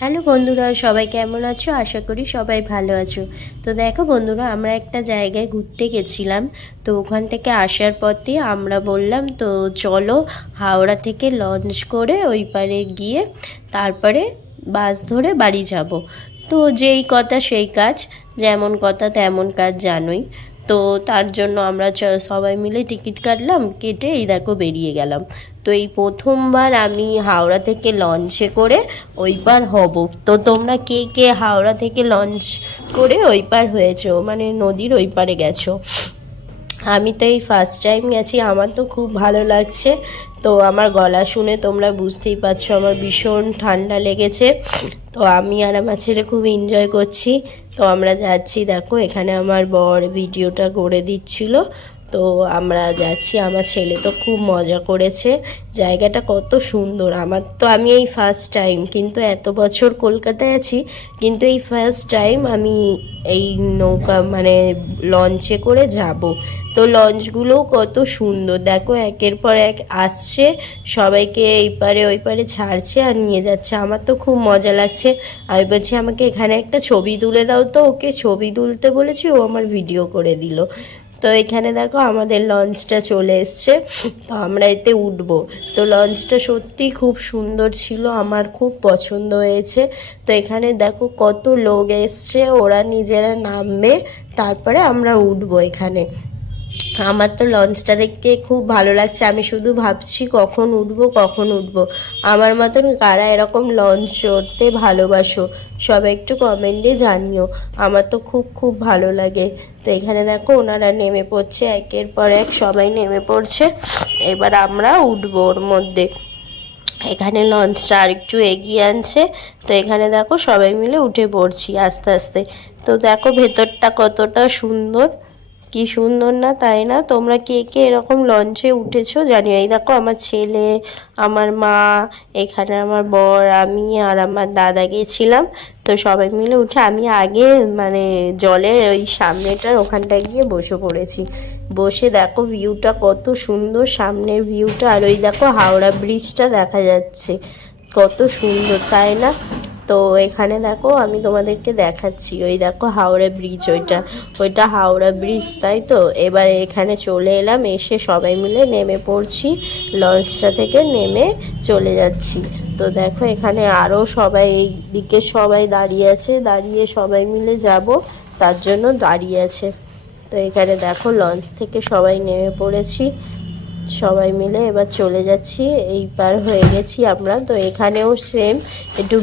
Hello বন্ধুরা, সবাই কেমন আছো? আশা করি সবাই ভালো আছো। তো দেখো বন্ধুরা, আমরা একটা জায়গায় ঘুরতে গেছিলাম। তো ওখান থেকে আসার পথে আমরা বললাম তো চলো হাওড়া থেকে লঞ্চ করে ওই পারে গিয়ে তারপরে বাস ধরে বাড়ি যাব। তো যেই কথা সেই কাজ, যেমন কথা তেমন কাজ জানোই। তো তার জন্য আমরা সবাই মিলে টিকিট কাটলাম, কেটে এই দেখো বেরিয়ে গেলাম। তো এই প্রথমবার আমি হাওড়া থেকে লঞ্চে করে ওই পার হব। তো তোমরা কে কে হাওড়া থেকে লঞ্চ করে ওই পার হয়েছো, মানে নদীর ওই পারে গেছো? আমি তো এই ফার্স্ট টাইম গেছি, আমার তো খুব ভালো লাগছে। তো আমার গলা শুনে তোমরা বুঝতেই পারছো আমার ভীষণ ঠান্ডা লেগেছে। তো আমি আর আমার ছেলে খুব এনজয় করছি। তো আমরা যাচ্ছি, দেখো এখানে আমার বর ভিডিওটা করে দিচ্ছিল। তো আমরা যাচ্ছি, আমার ছেলে তো খুব মজা করেছে। জায়গাটা কত সুন্দর! আমি এই ফার্স্ট টাইম, কিন্তু এত বছর কলকাতায় আছি, কিন্তু এই ফার্স্ট টাইম আমি এই নৌকা মানে লঞ্চে করে যাব। তো লঞ্চগুলোও কত সুন্দর, দেখো একের পর এক আসছে, সবাইকে এই পারে ওই পারে ছাড়ছে আর নিয়ে যাচ্ছে। আমার তো খুব মজা লাগছে। আমি বলছি আমাকে এখানে একটা ছবি তুলে দাও, তো ওকে ছবি তুলতে বলেছি, ও আমার ভিডিও করে দিল। তো এখানে দেখো আমাদের লঞ্চটা চলে এসছে, তো আমরা এতে উঠবো। তো লঞ্চটা সত্যি খুব সুন্দর ছিল, আমার খুব পছন্দ হয়েছে। তো এখানে দেখো কত লোক এসছে, ওরা নিজেরা নামবে, তারপরে আমরা উঠবো এখানে। আমার তো লঞ্চটা দেখে খুব ভালো লাগছে, আমি শুধু ভাবছি কখন উঠবো কখন উঠবো। আমার মতন কারা এরকম লঞ্চ চড়তে ভালোবাসো, সবাই একটু কমেন্টে জানিও। আমার তো খুব খুব ভালো লাগে। তো এখানে দেখো ওনারা নেমে পড়ছে, একের পর এক সবাই নেমে পড়ছে। এবার আমরা উঠবো ওর মধ্যে। এখানে লঞ্চটা আর একটু এগিয়ে আনছে। তো এখানে দেখো সবাই মিলে উঠে পড়ছি আস্তে আস্তে। তো দেখো ভেতরটা কতটা সুন্দর, কি সুন্দর না, তাই না? তোমরা কে কে এরকম লঞ্চে উঠেছো জানিও। এই দেখো আমার ছেলে, আমার মা, এখানে আমার বর, আমি আর আমার দাদা গেছিলাম। তো সবাই মিলে উঠে আমি আগে মানে জলের ওই সামনেটার ওখানটায় গিয়ে বসে পড়েছি। বসে দেখো ভিউটা কত সুন্দর, সামনের ভিউটা। আর ওই দেখো হাওড়া ব্রিজটা দেখা যাচ্ছে, কত সুন্দর তাই না? তো এখানে দেখো আমি তোমাদেরকে দেখাচ্ছি, ওই দেখো হাওড়া ব্রিজ, ওইটা ওইটা হাওড়া ব্রিজ, তাই তো। এবার এখানে চলে এলাম, এসে সবাই মিলে নেমে পড়ছি, লঞ্চটা থেকে নেমে চলে যাচ্ছি। তো দেখো এখানে আরও সবাই এই দিকে সবাই দাঁড়িয়ে আছে, দাঁড়িয়ে সবাই মিলে যাব তার জন্য দাঁড়িয়ে আছে। তো এখানে দেখো লঞ্চ থেকে সবাই নেমে পড়েছি, সবাই মিলে এবার চলে যাচ্ছি, এই পার হয়ে গেছি আমরা। তো এখানেও সেম একটু